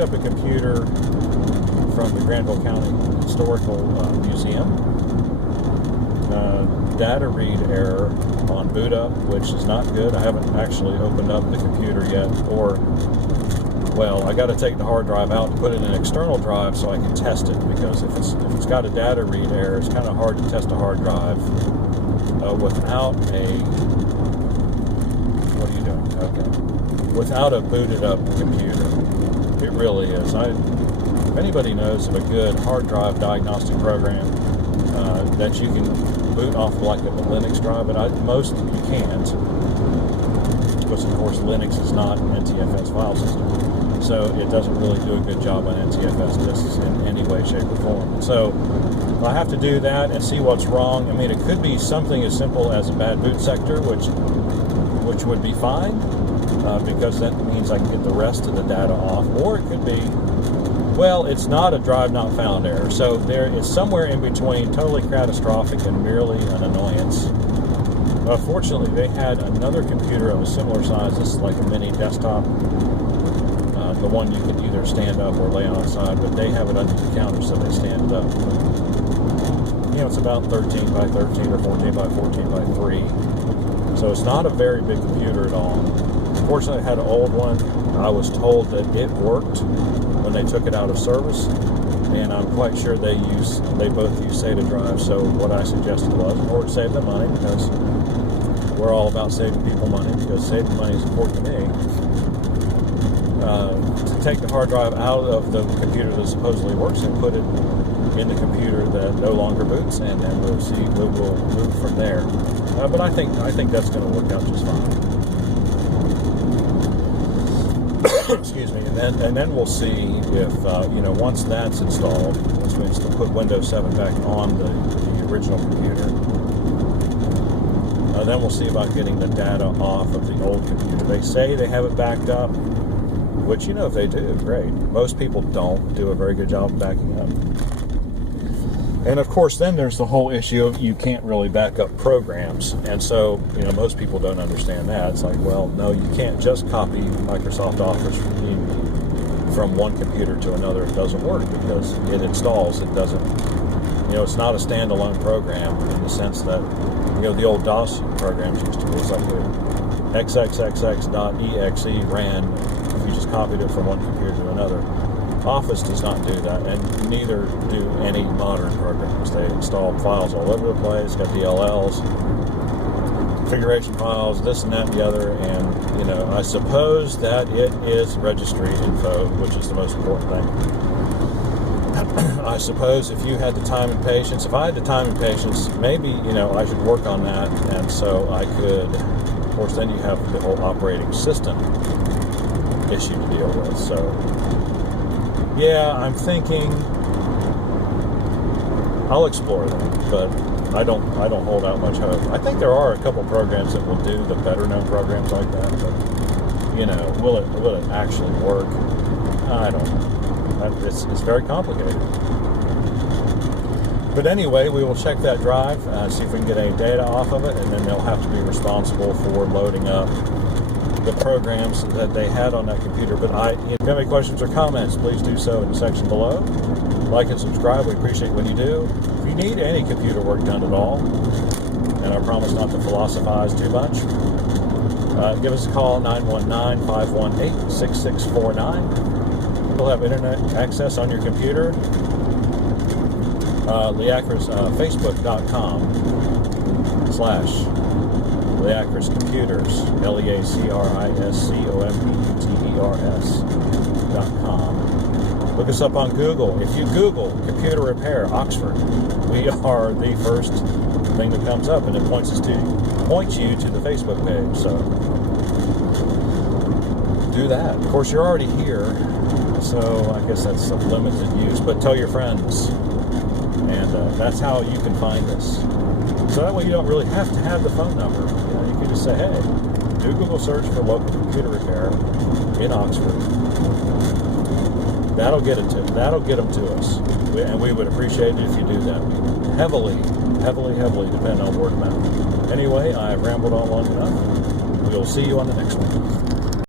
picked up a computer from the Granville County Historical Museum. Data read error on bootup, which is not good. I haven't actually opened up the computer yet, or, well, I got to take the hard drive out and put it in an external drive so I can test it, because if it's got a data read error, it's kind of hard to test a hard drive without a, what are you doing? Okay. Without a booted up computer. It really is. If anybody knows of a good hard drive diagnostic program that you can boot off like a Linux drive, but most you can't, because of course Linux is not an NTFS file system, so it doesn't really do a good job on NTFS disks in any way, shape, or form. So I have to do that and see what's wrong. I mean, it could be something as simple as a bad boot sector, which would be fine, because that means I can get the rest of the data off, or it could be, well, it's not a drive not found error, so there is somewhere in between totally catastrophic and merely an annoyance. Fortunately, they had another computer of a similar size. This is like a mini desktop, the one you can either stand up or lay on its side, but they have it under the counter, so they stand it up. You know, it's about 13 by 13 or 14 by 14 by 3, so it's not a very big computer at all. Fortunately, I had an old one. I was told that it worked when they took it out of service, and I'm quite sure they both use SATA drives. So what I suggested was, in order to save them money, because we're all about saving people money, because saving money is important to me, to take the hard drive out of the computer that supposedly works and put it in the computer that no longer boots, and then we'll move from there. But I think that's going to work out just fine. Excuse me, and then we'll see if once that's installed, which means to put Windows 7 back on the original computer. Then we'll see about getting the data off of the old computer. They say they have it backed up, which, if they do, great. Most people don't do a very good job of backing up. And of course, then there's the whole issue of you can't really back up programs. And so, most people don't understand that. It's like, well, no, you can't just copy Microsoft Office from one computer to another. It doesn't work because it installs. It doesn't, it's not a standalone program in the sense that, the old DOS programs used to be. It's like xxxx.exe ran if you just copied it from one computer to another. Office does not do that, and neither do any modern programs. They install files all over the place, got DLLs, configuration files, this and that and the other, and, I suppose that it is registry info, which is the most important thing. I suppose if you had the time and patience, if I had the time and patience, maybe, I should work on that, and so I could, of course, then you have the whole operating system issue to deal with, so... Yeah, I'm thinking I'll explore that, but I don't hold out much hope. I think there are a couple programs that will do the better known programs like that, but will it actually work? I don't know. It's very complicated. But anyway, we will check that drive, see if we can get any data off of it, and then they'll have to be responsible for loading up the programs that they had on that computer. But if you have any questions or comments, please do so in the section below. Like and subscribe. We appreciate when you do. If you need any computer work done at all, and I promise not to philosophize too much, give us a call, 919-518-6649. You'll have internet access on your computer. Leacris, Facebook.com/Leacris Computers, LeacrisComputers.com. Look us up on Google. If you Google computer repair Oxford, we are the first thing that comes up, and it points you to the Facebook page. So do that. Of course, you're already here, so I guess that's of limited use. But tell your friends, and that's how you can find us. So that way you don't really have to have the phone number. You can just say, hey, do Google search for local computer repair in Oxford. That'll get them to us. And we would appreciate it if you do that. Heavily depend on word of mouth. Anyway, I've rambled on long enough. We'll see you on the next one.